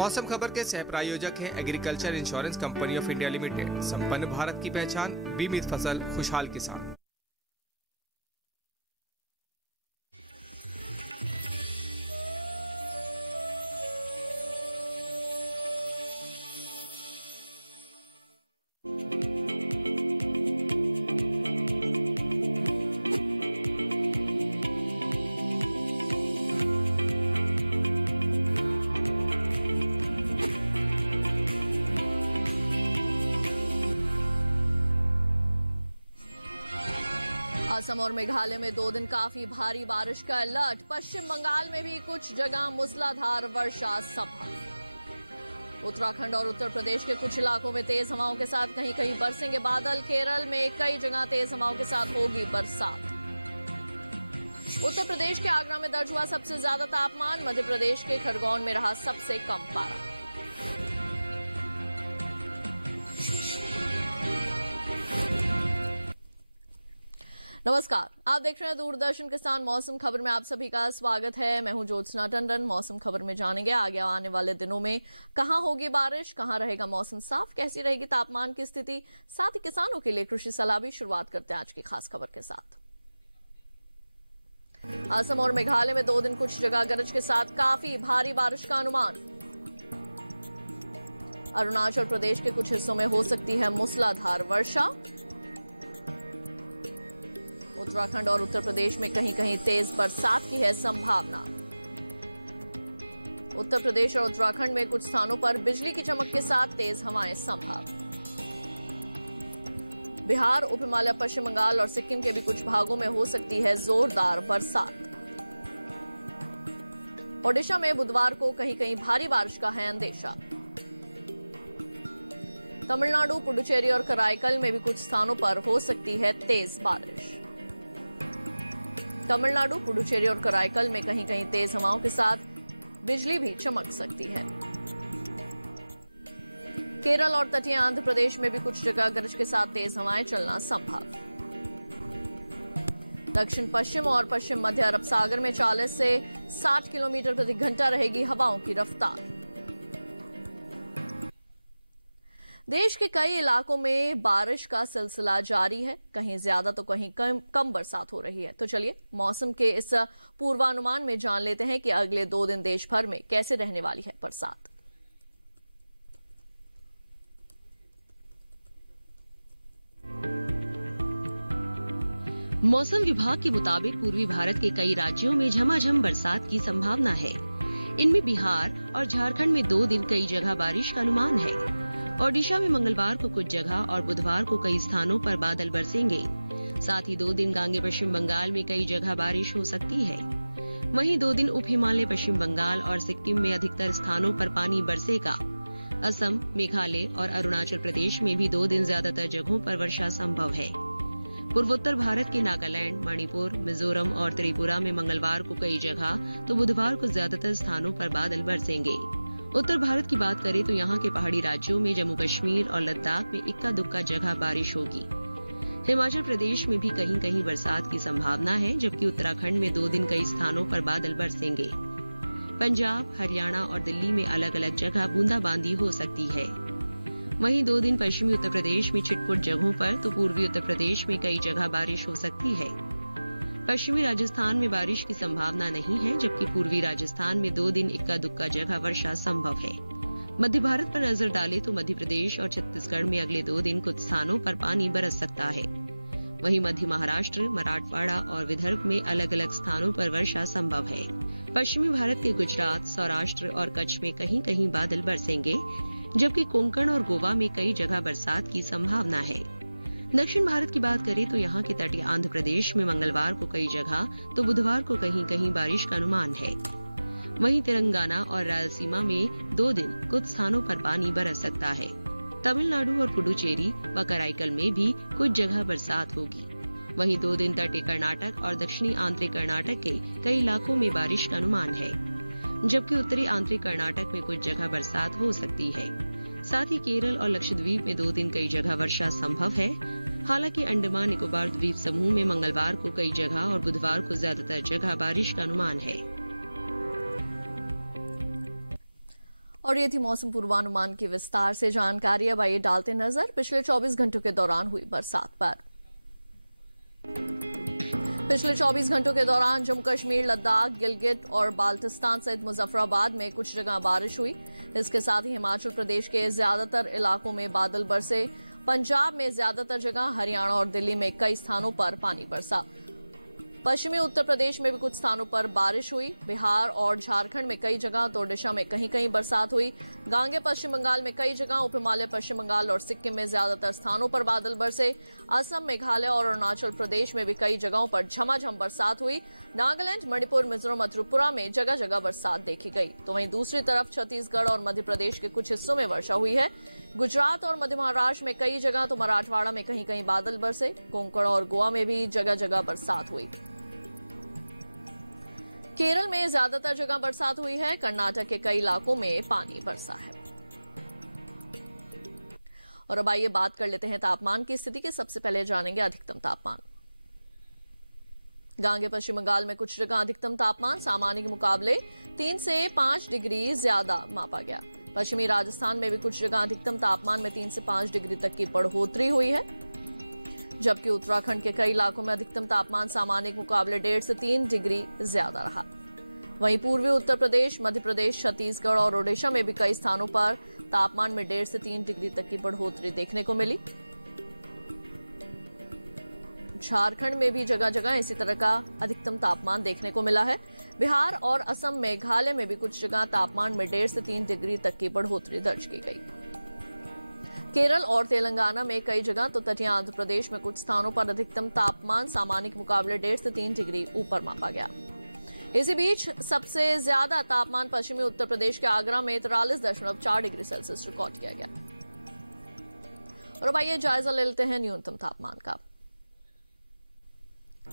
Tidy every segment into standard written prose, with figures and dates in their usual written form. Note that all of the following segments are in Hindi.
मौसम खबर के सह प्रायोजक हैं agriculture Insurance Company of India Limited. संपन्न भारत की पहचान, बीमित फसल, खुशहाल किसान। असम और मेघालय में 2 दिन काफी भारी बारिश का अलर्ट। पश्चिम बंगाल में भी कुछ जगह मूसलाधार वर्षा संभव। उत्तराखंड और उत्तर प्रदेश के कुछ इलाकों में तेज हवाओं के साथ कहीं कहीं बरसेंगे बादल। केरल में कई जगह तेज हवाओं के साथ होगी बरसात। उत्तर प्रदेश के आगरा में दर्ज हुआ सबसे ज्यादा तापमान। मध्य प्रदेश के खरगोन में रहा सबसे कम पारा। नमस्कार, आप देख रहे हैं दूरदर्शन किसान मौसम खबर में आप सभी का स्वागत है। मैं हूं ज्योत्सना टंडन। मौसम खबर में जानेंगे आगे आने वाले दिनों में कहां होगी बारिश, कहां रहेगा मौसम साफ, कैसी रहेगी तापमान की स्थिति, साथ ही किसानों के लिए कृषि सलाह भी। शुरुआत करते हैं आज की खास खबर के साथ। असम और मेघालय में 2 दिन कुछ जगह गरज के साथ काफी भारी बारिश का अनुमान। अरुणाचल प्रदेश के कुछ हिस्सों में हो सकती है मूसलाधार वर्षा। उत्तराखंड और उत्तर प्रदेश में कहीं कहीं तेज बरसात की है संभावना। उत्तर प्रदेश और उत्तराखंड में कुछ स्थानों पर बिजली की चमक के साथ तेज हवाएं संभव। बिहार, उप हिमालय, पश्चिम बंगाल और सिक्किम के भी कुछ भागों में हो सकती है जोरदार बरसात। ओडिशा में बुधवार को कहीं कहीं भारी बारिश का है अंदेशा। तमिलनाडु, पुडुचेरी और कराईकल में भी कुछ स्थानों पर हो सकती है तेज बारिश। तमिलनाडु, पुडुचेरी और कराईकल में कहीं कहीं तेज हवाओं के साथ बिजली भी चमक सकती है। केरल और तटीय आंध्र प्रदेश में भी कुछ जगह गरज के साथ तेज हवाएं चलना संभव। दक्षिण पश्चिम और पश्चिम मध्य अरब सागर में 40 से 60 किलोमीटर प्रति घंटा रहेगी हवाओं की रफ्तार। देश के कई इलाकों में बारिश का सिलसिला जारी है। कहीं ज्यादा तो कहीं कम बरसात हो रही है। तो चलिए मौसम के इस पूर्वानुमान में जान लेते हैं कि अगले 2 दिन देश भर में कैसे रहने वाली है बरसात। मौसम विभाग के मुताबिक पूर्वी भारत के कई राज्यों में झमाझम बरसात की संभावना है। इनमें बिहार और झारखंड में 2 दिन कई जगह बारिश का अनुमान है। ओडिशा में मंगलवार को कुछ जगह और बुधवार को कई स्थानों पर बादल बरसेंगे। साथ ही 2 दिन गांगे पश्चिम बंगाल में कई जगह बारिश हो सकती है। वहीं 2 दिन उप हिमालय, पश्चिम बंगाल और सिक्किम में अधिकतर स्थानों पर पानी बरसेगा। असम, मेघालय और अरुणाचल प्रदेश में भी 2 दिन ज्यादातर जगहों पर वर्षा संभव है। पूर्वोत्तर भारत के नागालैंड, मणिपुर, मिजोरम और त्रिपुरा में मंगलवार को कई जगह तो बुधवार को ज्यादातर स्थानों पर बादल बरसेंगे। उत्तर भारत की बात करें तो यहाँ के पहाड़ी राज्यों में जम्मू कश्मीर और लद्दाख में इक्का दुक्का जगह बारिश होगी। हिमाचल प्रदेश में भी कहीं कहीं बरसात की संभावना है, जबकि उत्तराखंड में 2 दिन कई स्थानों पर बादल बरसेंगे। पंजाब, हरियाणा और दिल्ली में अलग अलग जगह बूंदाबांदी हो सकती है। वहीं 2 दिन पश्चिमी उत्तर प्रदेश में छिटपुट जगहों पर तो पूर्वी उत्तर प्रदेश में कई जगह बारिश हो सकती है। पश्चिमी राजस्थान में बारिश की संभावना नहीं है, जबकि पूर्वी राजस्थान में 2 दिन इक्का दुक्का जगह वर्षा संभव है। मध्य भारत पर नजर डालें तो मध्य प्रदेश और छत्तीसगढ़ में अगले 2 दिन कुछ स्थानों पर पानी बरस सकता है। वहीं मध्य महाराष्ट्र, मराठवाड़ा और विदर्भ में अलग अलग स्थानों पर वर्षा संभव है। पश्चिमी भारत के गुजरात, सौराष्ट्र और कच्छ में कहीं कहीं बादल बरसेंगे, जबकि कोंकण और गोवा में कई जगह बरसात की संभावना है। दक्षिण भारत की बात करें तो यहाँ के तटीय आंध्र प्रदेश में मंगलवार को कई जगह तो बुधवार को कहीं कहीं बारिश का अनुमान है। वहीं तेलंगाना और रायलसीमा में 2 दिन कुछ स्थानों पर पानी बरस सकता है। तमिलनाडु और पुडुचेरी व कराईकल में भी कुछ जगह बरसात होगी। वहीं 2 दिन तटीय कर्नाटक और दक्षिणी आंतरिक कर्नाटक के कई इलाकों में बारिश का अनुमान है, जबकि उत्तरी आंतरिक कर्नाटक में कुछ जगह बरसात हो सकती है। साथ ही केरल और लक्षद्वीप में 2 दिन कई जगह वर्षा संभव है। हालांकि अंडमान निकोबार द्वीप समूह में मंगलवार को कई जगह और बुधवार को ज्यादातर जगह बारिश का अनुमान है। और ये थी मौसम पूर्वानुमान की विस्तार से जानकारी। अब आइए डालते नजर पिछले 24 घंटों के दौरान हुई बरसात पर। पिछले 24 घंटों के दौरान जम्मू कश्मीर, लद्दाख, गिलगित और बाल्टिस्तान सहित मुजफ्फराबाद में कुछ जगह बारिश हुई। इसके साथ ही हिमाचल प्रदेश के ज्यादातर इलाकों में बादल बरसे। पंजाब में ज्यादातर जगह, हरियाणा और दिल्ली में कई स्थानों पर पानी बरसा। पश्चिमी उत्तर प्रदेश में भी कुछ स्थानों पर बारिश हुई। बिहार और झारखंड में कई जगह तो ओडिशा में कहीं कहीं बरसात हुई। गांगे पश्चिम बंगाल में कई जगह, उप हिमालय पश्चिम बंगाल और सिक्किम में ज्यादातर स्थानों पर बादल बरसे। असम, मेघालय और अरुणाचल प्रदेश में भी कई जगहों पर झमाझम बरसात हुई। नागालैंड, मणिपुर, मिजोरम और त्रिपुरा में जगह जगह बरसात देखी गई। तो वहीं दूसरी तरफ छत्तीसगढ़ और मध्य प्रदेश के कुछ हिस्सों में वर्षा हुई है। गुजरात और मध्य महाराष्ट्र में कई जगह तो मराठवाड़ा में कहीं कहीं बादल बरसे। कोंकण और गोवा में भी जगह जगह बरसात हुई। केरल में ज्यादातर जगह बरसात हुई है। कर्नाटक के कई इलाकों में पानी बरसा है। और अब आइए बात कर लेते हैं तापमान की स्थिति की। सबसे पहले जानेंगे अधिकतम तापमान। गांगे पश्चिम बंगाल में कुछ जगह अधिकतम तापमान सामान्य के मुकाबले 3 से 5 डिग्री ज्यादा मापा गया। पश्चिमी राजस्थान में भी कुछ जगह अधिकतम तापमान में 3 से 5 डिग्री तक की बढ़ोतरी हुई है, जबकि उत्तराखंड के कई इलाकों में अधिकतम तापमान सामान्य के मुकाबले 1.5 से 3 डिग्री ज्यादा रहा। वहीं पूर्वी उत्तर प्रदेश, मध्य प्रदेश, छत्तीसगढ़ और ओडिशा में भी कई स्थानों पर तापमान में 1.5 से 3 डिग्री तक की बढ़ोतरी देखने को मिली। झारखंड में भी जगह जगह इसी तरह का अधिकतम तापमान देखने को मिला है। बिहार और असम, मेघालय में भी कुछ जगह तापमान में 1.5 से 3 डिग्री तक की बढ़ोतरी दर्ज की गई। केरल और तेलंगाना में कई जगह तो तटीय आंध्र प्रदेश में कुछ स्थानों पर अधिकतम तापमान सामान्य के मुकाबले 1.5 से 3 डिग्री ऊपर मापा गया। इसी बीच सबसे ज्यादा तापमान पश्चिमी उत्तर प्रदेश के आगरा में 43.4 डिग्री सेल्सियस रिकॉर्ड किया गया। और अब आइए जायजा ले लेते हैं न्यूनतम तापमान का।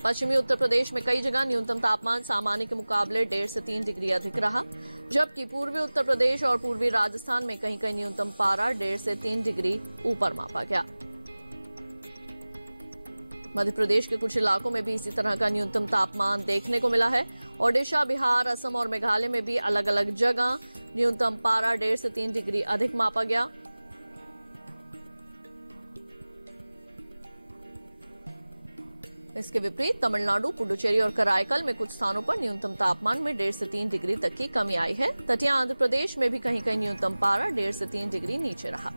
पश्चिमी उत्तर प्रदेश में कई जगह न्यूनतम तापमान सामान्य के मुकाबले 1.5 से 3 डिग्री अधिक रहा, जबकि पूर्वी उत्तर प्रदेश और पूर्वी राजस्थान में कहीं कहीं न्यूनतम पारा 1.5 से 3 डिग्री ऊपर मापा गया। मध्य प्रदेश के कुछ इलाकों में भी इसी तरह का न्यूनतम तापमान देखने को मिला है। ओडिशा, बिहार, असम और मेघालय में भी अलग अलग जगह न्यूनतम पारा 1.5 से 3 डिग्री अधिक मापा गया। इसके विपरीत तमिलनाडु, पुडुचेरी और कराईकल में कुछ स्थानों पर न्यूनतम तापमान में 1.5 से 3 डिग्री तक की कमी आई है। तटीय आंध्र प्रदेश में भी कहीं कहीं न्यूनतम पारा 1.5 से 3 डिग्री नीचे रहा।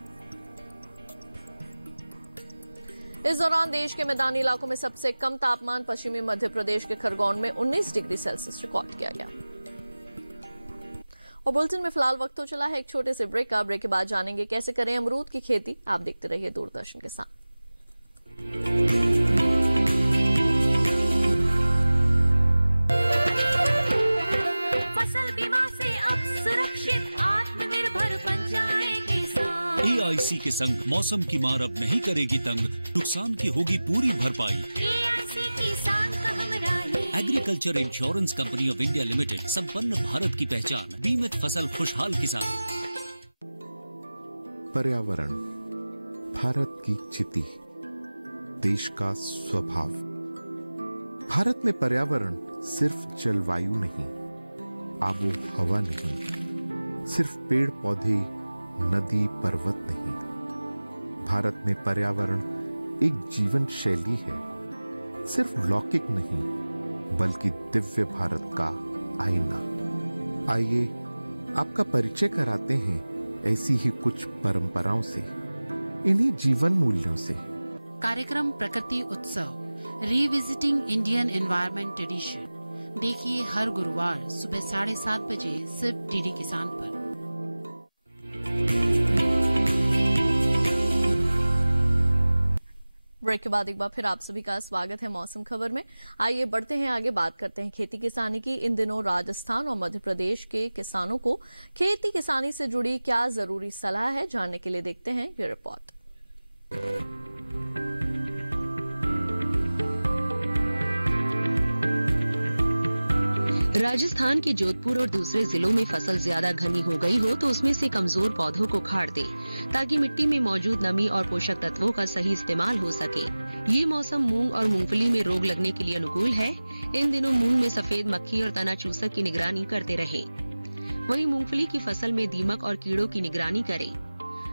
इस दौरान देश के मैदानी इलाकों में सबसे कम तापमान पश्चिमी मध्य प्रदेश के खरगोन में 19 डिग्री सेल्सियस रिकॉर्ड किया गया। और बुलेटिन में फिलहाल वक्त हो चला है एक छोटे से ब्रेक का। ब्रेक के बाद जानेंगे कैसे करें अमरूद की खेती। आप देखते रहिए दूरदर्शन के साथ। फसल बीमा से अब सुरक्षित आत्मनिर्भर बन जाए किसान। AIC के संग मौसम की मार अब नहीं करेगी तंग, नुकसान की होगी पूरी भरपाई। AIC किसान का हमराही। Agriculture Insurance Company of India Limited, संपन्न भारत की पहचान, बीमित फसल खुशहाल किसान। पर्यावरण भारत की चिति, देश का स्वभाव। भारत में पर्यावरण सिर्फ जलवायु नहीं, आबो हवा नहीं, सिर्फ पेड़ पौधे, नदी पर्वत नहीं। भारत में पर्यावरण एक जीवन शैली है, सिर्फ लौकिक नहीं बल्कि दिव्य भारत का आईना। आइए आपका परिचय कराते हैं ऐसी ही कुछ परंपराओं से, इन्हीं जीवन मूल्यों से। कार्यक्रम प्रकृति उत्सव रिविजिटिंग इंडियन एनवायरनमेंट ट्रेडिशन देखिए हर गुरुवार सुबह 7:30 बजे सिर्फ डीडी किसान पर। ब्रेक के बाद एक बार फिर आप सभी का स्वागत है मौसम खबर में। आइए बढ़ते हैं आगे, बात करते हैं खेती किसानी की। इन दिनों राजस्थान और मध्य प्रदेश के किसानों को खेती किसानी से जुड़ी क्या जरूरी सलाह है, जानने के लिए देखते हैं ये रिपोर्ट। राजस्थान के जोधपुर और दूसरे जिलों में फसल ज्यादा घनी हो गई हो तो उसमें से कमजोर पौधों को खाड़ दे, ताकि मिट्टी में मौजूद नमी और पोषक तत्वों का सही इस्तेमाल हो सके। ये मौसम मूंग और मूंगफली में रोग लगने के लिए अनुकूल है। इन दिनों मूंग में सफेद मक्खी और तना चूसक की निगरानी करते रहे। वहीं मूंगफली की फसल में दीमक और कीड़ों की निगरानी करें।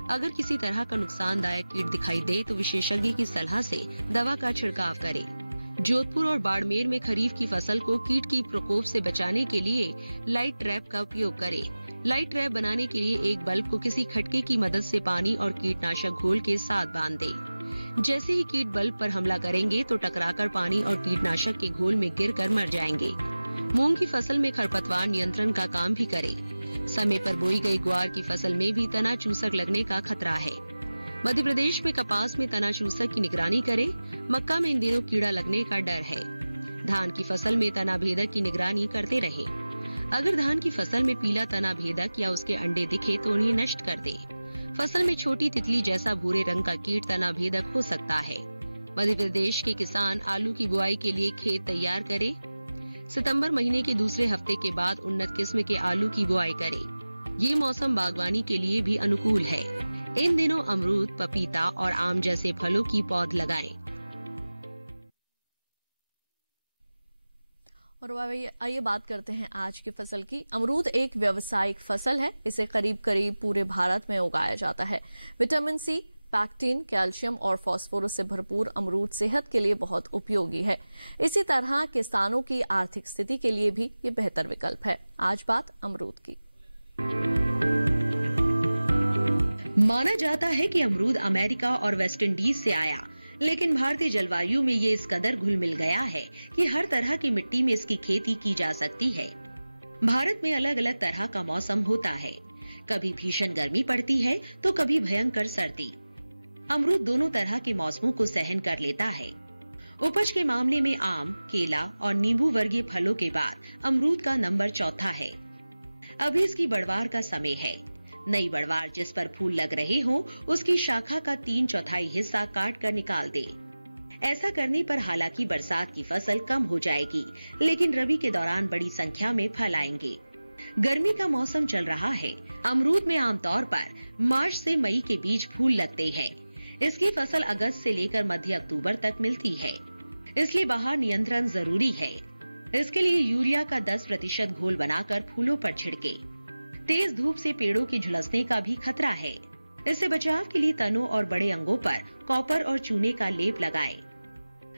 अगर किसी तरह का नुकसानदायक कीट दिखाई दे तो विशेषज्ञ की सलाह से दवा का छिड़काव करें। जोधपुर और बाड़मेर में खरीफ की फसल को कीट की प्रकोप से बचाने के लिए लाइट ट्रैप का उपयोग करें। लाइट ट्रैप बनाने के लिए एक बल्ब को किसी खटके की मदद से पानी और कीटनाशक घोल के साथ बांध दें। जैसे ही कीट बल्ब पर हमला करेंगे तो टकराकर पानी और कीटनाशक के घोल में गिरकर मर जाएंगे। मूंग की फसल में खरपतवार नियंत्रण का काम भी करें। समय पर बोई गई ग्वार की फसल में भी तना चूसक लगने का खतरा है। मध्य प्रदेश में कपास में तना चूसक की निगरानी करें। मक्का में इन दिनों कीड़ा लगने का डर है। धान की फसल में तना भेदक की निगरानी करते रहें। अगर धान की फसल में पीला तना भेदक या उसके अंडे दिखे तो उन्हें नष्ट कर दें। फसल में छोटी तितली जैसा भूरे रंग का कीट तना भेदक हो सकता है। मध्य प्रदेश के किसान आलू की बुआई के लिए खेत तैयार करें। सितंबर महीने के दूसरे हफ्ते के बाद उन्नत किस्म के आलू की बुआई करें। ये मौसम बागवानी के लिए भी अनुकूल है। इन दिनों अमरूद, पपीता और आम जैसे फलों की पौध लगाएं। और आइए बात करते हैं आज की फसल की। अमरूद एक व्यावसायिक फसल है। इसे करीब करीब पूरे भारत में उगाया जाता है। विटामिन सी, पैक्टिन, कैल्शियम और फास्फोरस से भरपूर अमरूद सेहत के लिए बहुत उपयोगी है। इसी तरह किसानों की आर्थिक स्थिति के लिए भी ये बेहतर विकल्प है। आज बात अमरूद की। माना जाता है कि अमरूद अमेरिका और वेस्ट इंडीज से आया, लेकिन भारतीय जलवायु में ये इस कदर घुल मिल गया है कि हर तरह की मिट्टी में इसकी खेती की जा सकती है। भारत में अलग अलग तरह का मौसम होता है। कभी भीषण गर्मी पड़ती है तो कभी भयंकर सर्दी। अमरूद दोनों तरह के मौसमों को सहन कर लेता है। उपज के मामले में आम, केला और नींबू वर्गीय फलों के बाद अमरूद का नंबर चौथा है। अभी इसकी बढ़वार का समय है। नई बढ़वार जिस पर फूल लग रहे हों, उसकी शाखा का 3/4 हिस्सा काट कर निकाल दे। ऐसा करने पर हालांकि बरसात की फसल कम हो जाएगी, लेकिन रबी के दौरान बड़ी संख्या में फल आएंगे। गर्मी का मौसम चल रहा है। अमरूद में आमतौर पर मार्च से मई के बीच फूल लगते हैं। इसकी फसल अगस्त से लेकर मध्य अक्टूबर तक मिलती है, इसलिए बाहर नियंत्रण जरूरी है। इसके लिए यूरिया का 10% घोल बनाकर फूलों पर छिड़के। तेज धूप से पेड़ों के झुलसने का भी खतरा है। इससे बचाव के लिए तनों और बड़े अंगों पर कॉपर और चूने का लेप लगाएं।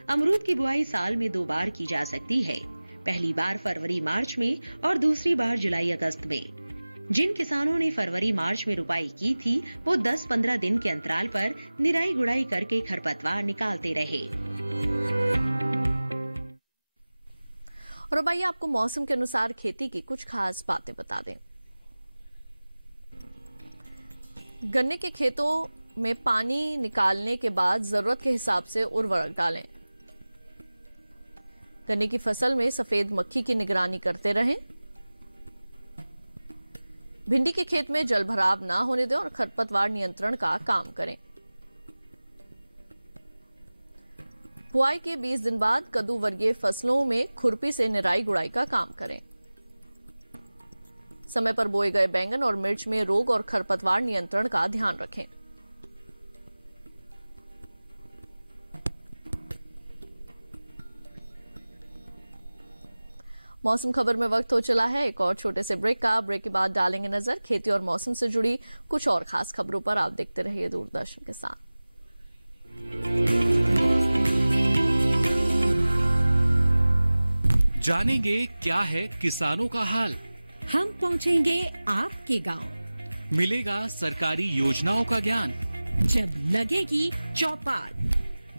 अमरूद की बुआई साल में 2 बार की जा सकती है। पहली बार फरवरी मार्च में और दूसरी बार जुलाई अगस्त में। जिन किसानों ने फरवरी मार्च में रुपाई की थी, वो 10-15 दिन के अंतराल पर निराई गुड़ाई करके खरपतवार निकालते रहे। और अब आइए आपको मौसम के अनुसार खेती की कुछ खास बातें बता दें। गन्ने के खेतों में पानी निकालने के बाद जरूरत के हिसाब से उर्वरक डालें। गन्ने की फसल में सफेद मक्खी की निगरानी करते रहें। भिंडी के खेत में जल भराव ना होने दें और खरपतवार नियंत्रण का काम करें। बुआई के 20 दिन बाद कद्दू वर्गीय फसलों में खुरपी से निराई गुड़ाई का काम करें। समय पर बोए गए बैंगन और मिर्च में रोग और खरपतवार नियंत्रण का ध्यान रखें। मौसम खबर में वक्त हो चला है एक और छोटे से ब्रेक का। ब्रेक के बाद डालेंगे नजर खेती और मौसम से जुड़ी कुछ और खास खबरों पर। आप देखते रहिए दूरदर्शन के साथ। जानेंगे क्या है किसानों का हाल। हम पहुंचेंगे आपके गांव। मिलेगा सरकारी योजनाओं का ज्ञान। जब लगेगी चौपाल,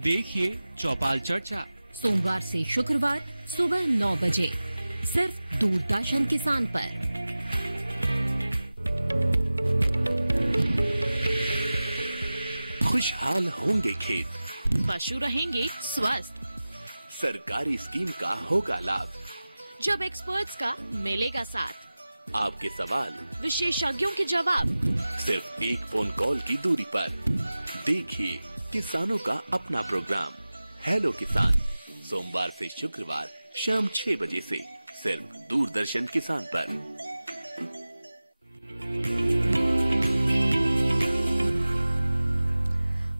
देखिए चौपाल चर्चा सोमवार से शुक्रवार सुबह 9 बजे सिर्फ दूरदर्शन किसान पर। खुशहाल होंगे खेत, पशु रहेंगे स्वस्थ, सरकारी स्कीम का होगा लाभ, जब एक्सपर्ट्स का मिलेगा साथ, आपके सवाल विशेषज्ञों के जवाब, सिर्फ एक फोन कॉल की दूरी पर। देखिए किसानों का अपना प्रोग्राम हेलो किसान, सोमवार से शुक्रवार शाम 6 बजे से सिर्फ दूरदर्शन किसान पर।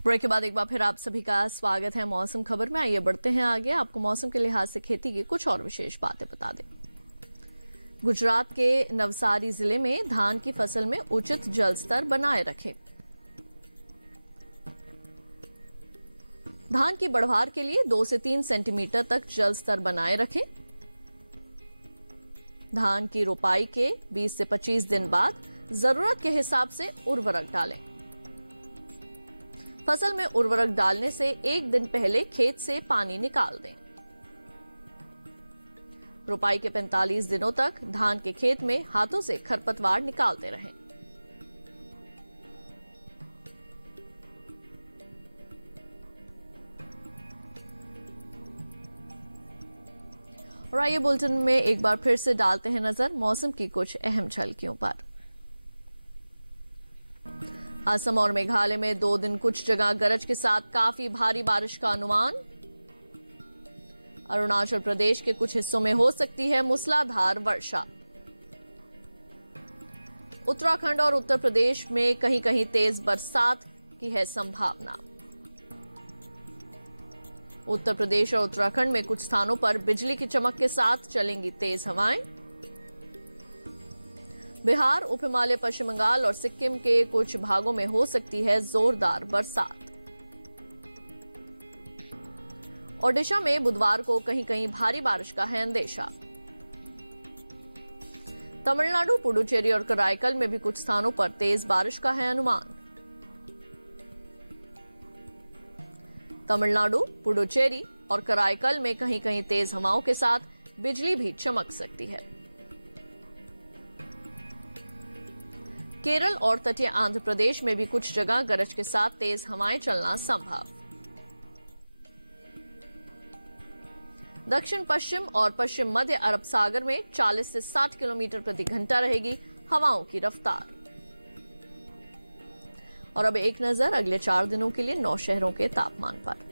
ब्रेक के बाद एक बार फिर आप सभी का स्वागत है मौसम खबर में। आइए बढ़ते हैं आगे, आपको मौसम के लिहाज से खेती की कुछ और विशेष बातें बता दें। गुजरात के नवसारी जिले में धान की फसल में उचित जल स्तर बनाए रखें। धान की बढ़वार के लिए 2 से 3 सेंटीमीटर तक जल स्तर बनाए रखें। धान की रोपाई के 20 से 25 दिन बाद जरूरत के हिसाब से उर्वरक डालें। फसल में उर्वरक डालने से 1 दिन पहले खेत से पानी निकाल दें। रोपाई के 45 दिनों तक धान के खेत में हाथों से खरपतवार निकालते रहें। और आइए बुलेटिन में एक बार फिर से डालते हैं नजर मौसम की कुछ अहम झलकियों पर। असम और मेघालय में 2 दिन कुछ जगह गरज के साथ काफी भारी बारिश का अनुमान। अरुणाचल प्रदेश के कुछ हिस्सों में हो सकती है मूसलाधार वर्षा। उत्तराखंड और उत्तर प्रदेश में कहीं कहीं तेज बरसात की है संभावना। उत्तर प्रदेश और उत्तराखंड में कुछ स्थानों पर बिजली की चमक के साथ चलेंगी तेज हवाएं। बिहार, उप हिमालय, पश्चिम बंगाल और सिक्किम के कुछ भागों में हो सकती है जोरदार बरसात। ओडिशा में बुधवार को कहीं कहीं भारी बारिश का है अंदेशा। तमिलनाडु, पुडुचेरी और कराईकल में भी कुछ स्थानों पर तेज बारिश का है अनुमान। तमिलनाडु, पुडुचेरी और कराईकल में कहीं कहीं तेज हवाओं के साथ बिजली भी चमक सकती है। केरल और तटीय आंध्र प्रदेश में भी कुछ जगह गरज के साथ तेज हवाएं चलना संभव। दक्षिण पश्चिम और पश्चिम मध्य अरब सागर में 40 से 60 किलोमीटर प्रति घंटा रहेगी हवाओं की रफ्तार। और अब एक नजर अगले 4 दिनों के लिए 9 शहरों के तापमान पर।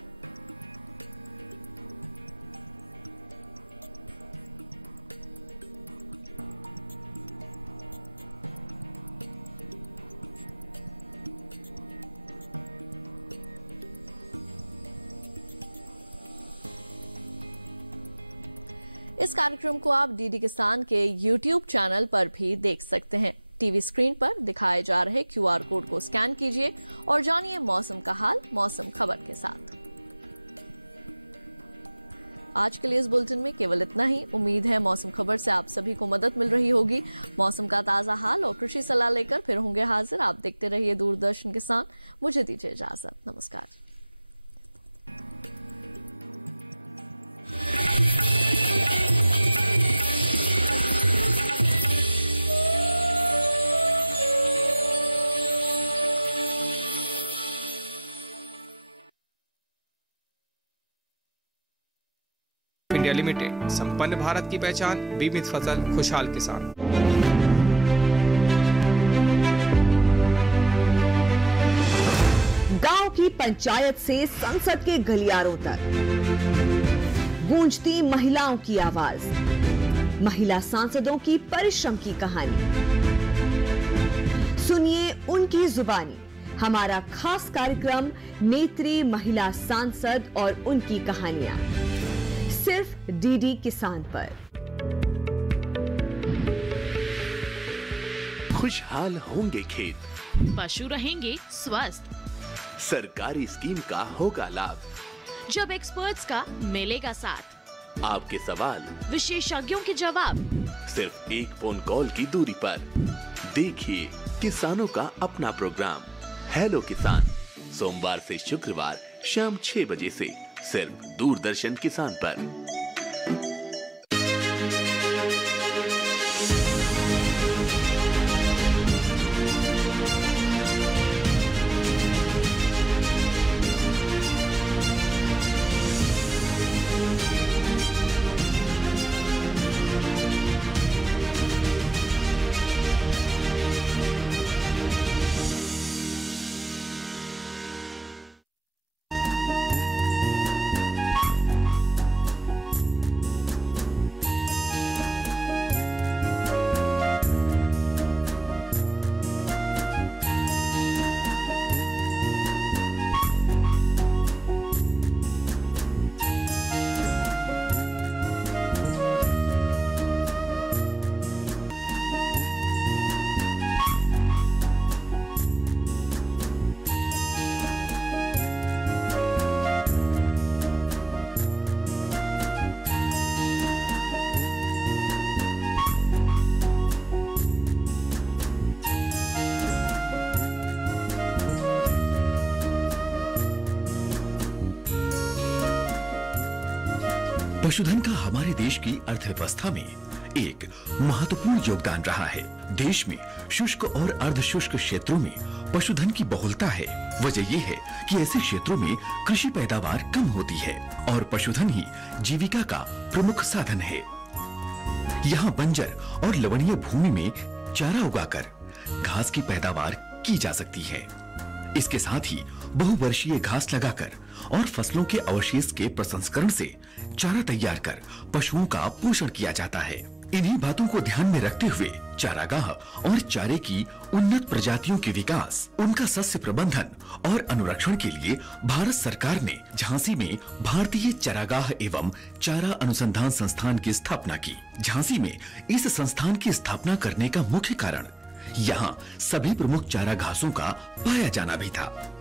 इस कार्यक्रम को आप डीडी किसान के YouTube चैनल पर भी देख सकते हैं। टीवी स्क्रीन पर दिखाए जा रहे QR कोड को स्कैन कीजिए और जानिए मौसम का हाल मौसम खबर के साथ। आज के लिए इस बुलेटिन में केवल इतना ही। उम्मीद है मौसम खबर से आप सभी को मदद मिल रही होगी। मौसम का ताजा हाल और कृषि सलाह लेकर फिर होंगे हाजिर। आप देखते रहिए दूरदर्शन किसान। मुझे दीजिए इजाजत। नमस्कार। इंडिया लिमिटेड, संपन्न भारत की पहचान, बीमित फसल, खुशहाल किसान। गांव की पंचायत से संसद के गलियारों तक गूंजती महिलाओं की आवाज, महिला सांसदों की परिश्रम की कहानी। सुनिए उनकी जुबानी हमारा खास कार्यक्रम नेत्री महिला सांसद और उनकी कहानियां, सिर्फ डीडी किसान पर। खुशहाल होंगे खेत, पशु रहेंगे स्वस्थ, सरकारी स्कीम का होगा लाभ, जब एक्सपर्ट्स का मिलेगा साथ, आपके सवाल विशेषज्ञों के जवाब, सिर्फ एक फोन कॉल की दूरी पर। देखिए किसानों का अपना प्रोग्राम हेलो किसान, सोमवार से शुक्रवार शाम 6 बजे से सिर्फ दूरदर्शन किसान पर। पशुधन का हमारे देश की अर्थव्यवस्था में एक महत्वपूर्ण योगदान रहा है। देश में शुष्क और अर्धशुष्क क्षेत्रों में पशुधन की बहुलता है। वजह यह है कि ऐसे क्षेत्रों में कृषि पैदावार कम होती है और पशुधन ही जीविका का प्रमुख साधन है। यहाँ बंजर और लवणीय भूमि में चारा उगाकर घास की पैदावार की जा सकती है। इसके साथ ही बहुवर्षीय घास लगाकर और फसलों के अवशेष के प्रसंस्करण से चारा तैयार कर पशुओं का पोषण किया जाता है। इन्हीं बातों को ध्यान में रखते हुए चारागाह और चारे की उन्नत प्रजातियों के विकास, उनका सस्य प्रबंधन और अनुरक्षण के लिए भारत सरकार ने झांसी में भारतीय चारागाह एवं चारा अनुसंधान संस्थान की स्थापना की। झांसी में इस संस्थान की स्थापना करने का मुख्य कारण यहाँ सभी प्रमुख चारा घासों का पाया जाना भी था।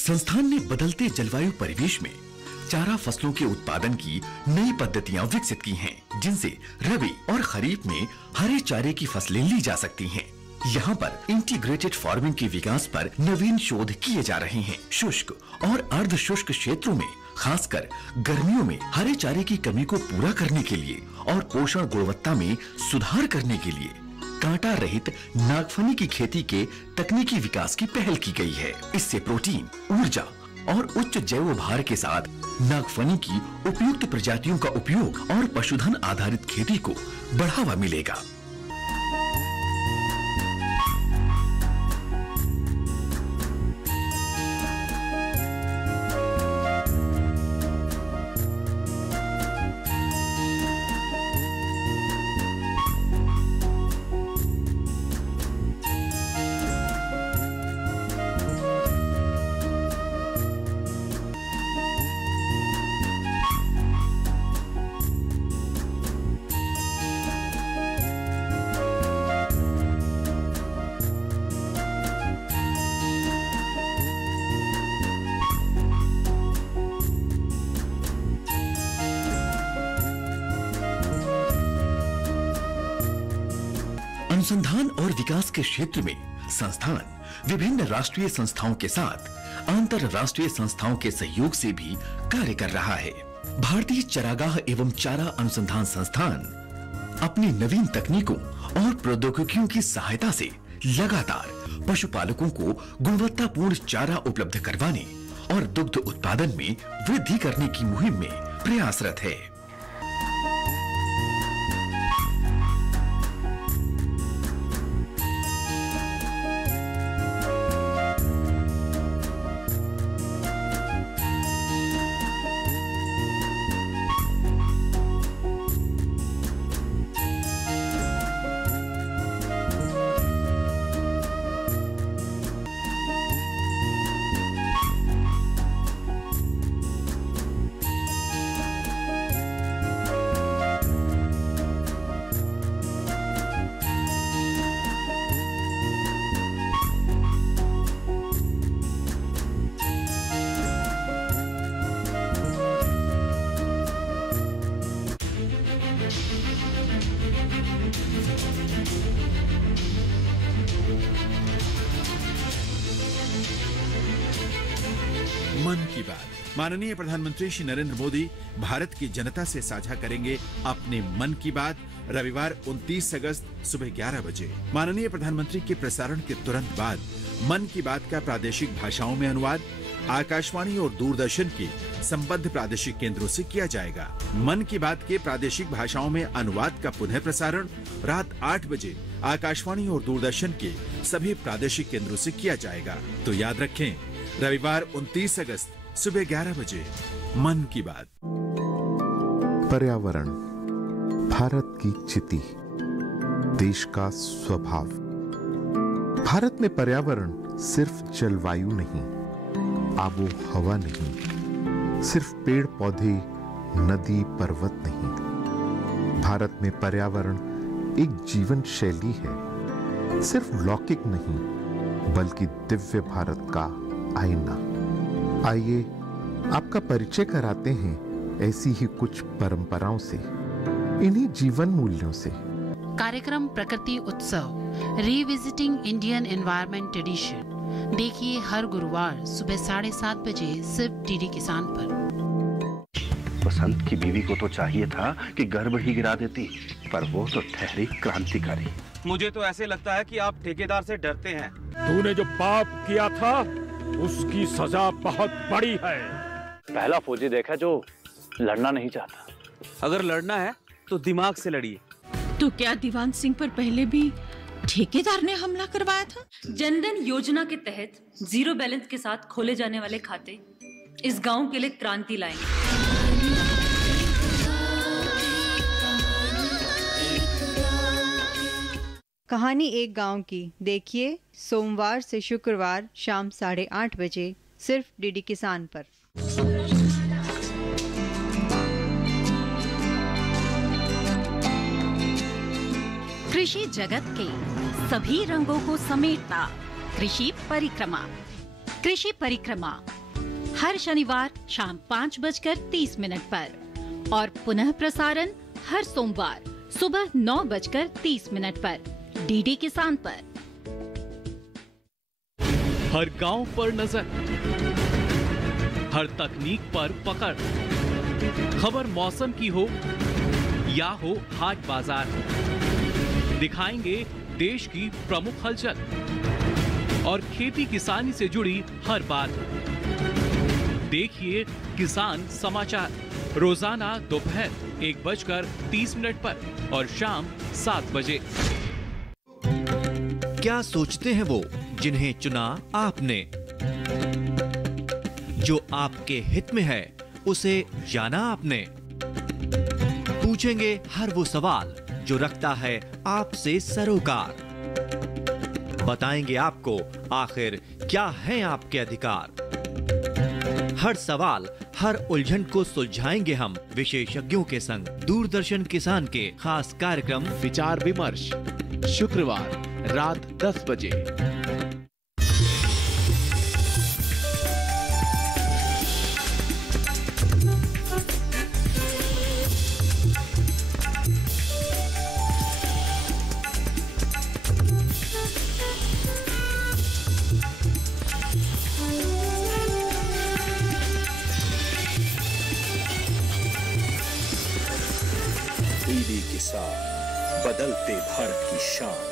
संस्थान ने बदलते जलवायु परिवेश में चारा फसलों के उत्पादन की नई पद्धतियां विकसित की हैं, जिनसे रबी और खरीफ में हरे चारे की फसलें ली जा सकती हैं। यहाँ पर इंटीग्रेटेड फार्मिंग के विकास पर नवीन शोध किए जा रहे हैं। शुष्क और अर्ध शुष्क क्षेत्रों में खासकर गर्मियों में हरे चारे की कमी को पूरा करने के लिए और पोषण गुणवत्ता में सुधार करने के लिए कांटा रहित नागफनी की खेती के तकनीकी विकास की पहल की गई है। इससे प्रोटीन, ऊर्जा और उच्च जैव भार के साथ नागफनी की उपयुक्त प्रजातियों का उपयोग और पशुधन आधारित खेती को बढ़ावा मिलेगा। अनुसंधान और विकास के क्षेत्र में संस्थान विभिन्न राष्ट्रीय संस्थाओं के साथ अंतरराष्ट्रीय संस्थाओं के सहयोग से भी कार्य कर रहा है। भारतीय चारागाह एवं चारा अनुसंधान संस्थान अपनी नवीन तकनीकों और प्रौद्योगिकियों की सहायता से लगातार पशुपालकों को गुणवत्तापूर्ण चारा उपलब्ध करवाने और दुग्ध उत्पादन में वृद्धि करने की मुहिम में प्रयासरत है। मन की बात। माननीय प्रधानमंत्री श्री नरेंद्र मोदी भारत की जनता से साझा करेंगे अपने मन की बात रविवार 29 अगस्त सुबह 11 बजे। माननीय प्रधानमंत्री के प्रसारण के तुरंत बाद मन की बात का प्रादेशिक भाषाओं में अनुवाद आकाशवाणी और दूरदर्शन के संबद्ध प्रादेशिक केंद्रों से किया जाएगा। मन की बात के प्रादेशिक भाषाओं में अनुवाद का पुनः प्रसारण रात 8 बजे आकाशवाणी और दूरदर्शन के सभी प्रादेशिक केंद्रों से किया जाएगा। तो याद रखें, रविवार 29 अगस्त सुबह 11 बजे मन की बात। पर्यावरण भारत की चिति, देश का स्वभाव। भारत में पर्यावरण सिर्फ जलवायु नहीं, आबो हवा नहीं, सिर्फ पेड़ पौधे, नदी पर्वत नहीं। भारत में पर्यावरण एक जीवन शैली है, सिर्फ लौकिक नहीं बल्कि दिव्य भारत का आईना। आइए आपका परिचय कराते हैं ऐसी ही कुछ परंपराओं से, इन्हीं जीवन मूल्यों से। कार्यक्रम प्रकृति उत्सव रिविजिटिंग इंडियन एनवायरनमेंट ट्रेडिशन देखिए हर गुरुवार सुबह 7:30 बजे सिर्फ डीडी किसान पर। बसंत की बीवी को तो चाहिए था कि गर्भ ही गिरा देती, पर वो तो ठहरी क्रांतिकारी। मुझे तो ऐसे लगता है कि आप ठेकेदार से डरते हैं। तूने जो पाप किया था उसकी सजा बहुत बड़ी है। पहला फौजी देखा जो लड़ना नहीं चाहता। अगर लड़ना है तो दिमाग से लड़िए। तो क्या दीवान सिंह पर पहले भी ठेकेदार ने हमला करवाया था? जनधन योजना के तहत जीरो बैलेंस के साथ खोले जाने वाले खाते इस गांव के लिए क्रांति लाएंगे। कहानी एक गांव की देखिए सोमवार से शुक्रवार शाम 8:30 बजे सिर्फ डीडी किसान पर। कृषि जगत के सभी रंगों को समेटता कृषि परिक्रमा। कृषि परिक्रमा हर शनिवार शाम 5:30 पर और पुनः प्रसारण हर सोमवार सुबह 9:30 पर डीडी किसान पर। हर गांव पर नजर, हर तकनीक पर पकड़, खबर मौसम की हो या हो हाट बाजार, दिखाएंगे देश की प्रमुख हलचल और खेती किसानी से जुड़ी हर बात। देखिए किसान समाचार रोजाना दोपहर 1:30 पर और शाम 7 बजे। क्या सोचते हैं वो जिन्हें चुना आपने? जो आपके हित में है उसे जाना आपने? पूछेंगे हर वो सवाल जो रखता है आपसे सरोकार। बताएंगे आपको आखिर क्या है आपके अधिकार। हर सवाल हर उलझन को सुलझाएंगे हम विशेषज्ञों के संग। दूरदर्शन किसान के खास कार्यक्रम विचार विमर्श शुक्रवार रात 10 बजे। डीडी किसान, बदलते भारत की शान।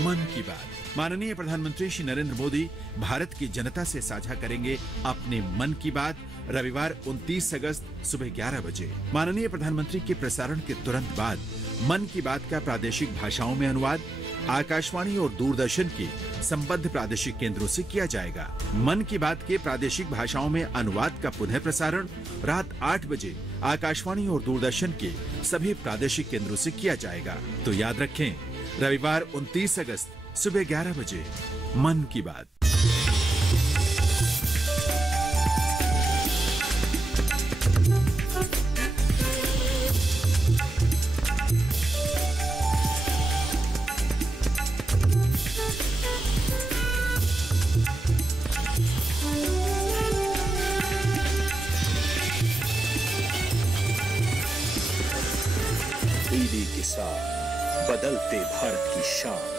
मन की बात। माननीय प्रधानमंत्री श्री नरेंद्र मोदी भारत की जनता से साझा करेंगे अपने मन की बात रविवार 29 अगस्त सुबह 11 बजे। माननीय प्रधानमंत्री के प्रसारण के तुरंत बाद मन की बात का प्रादेशिक भाषाओं में अनुवाद आकाशवाणी और दूरदर्शन के संबद्ध प्रादेशिक केंद्रों से किया जाएगा। मन की बात के प्रादेशिक भाषाओं में अनुवाद का पुनः प्रसारण रात 8 बजे आकाशवाणी और दूरदर्शन के सभी प्रादेशिक केंद्रों से किया जाएगा। तो याद रखें, रविवार 29 अगस्त सुबह 11 बजे मन की बात। डीडी किसान, बदलते भारत की शान।